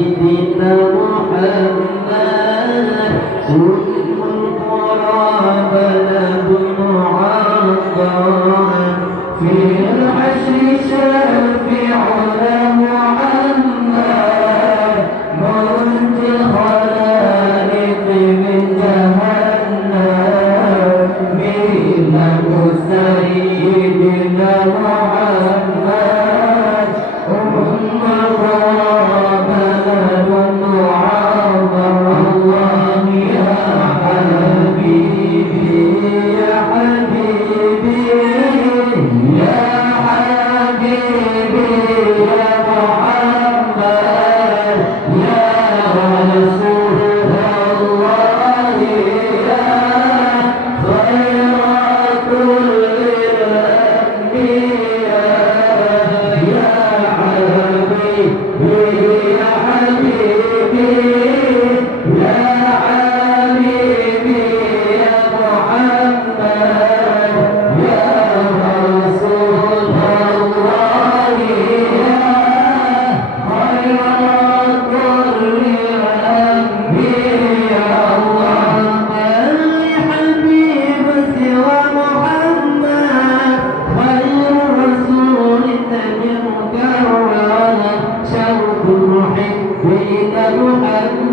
سيدنا محمد أم القرى بلد معظم في الحشر شافعنا محمد منجي الخلائق من جهنم ملة سيدنا محمد أم القرى بلد معظم الله يا حبيبي يا حبيبي يا حبيبي يا محمد يا رسول الله يا خير كل الأنبياء يا حبيبي يا حبيبي يا حبيبي يا محمد يا رسول الله يا خير كل الأنبياء الله ما لي حبيب سوى محمد خير رسول تجر كرما شوق المحبين محمد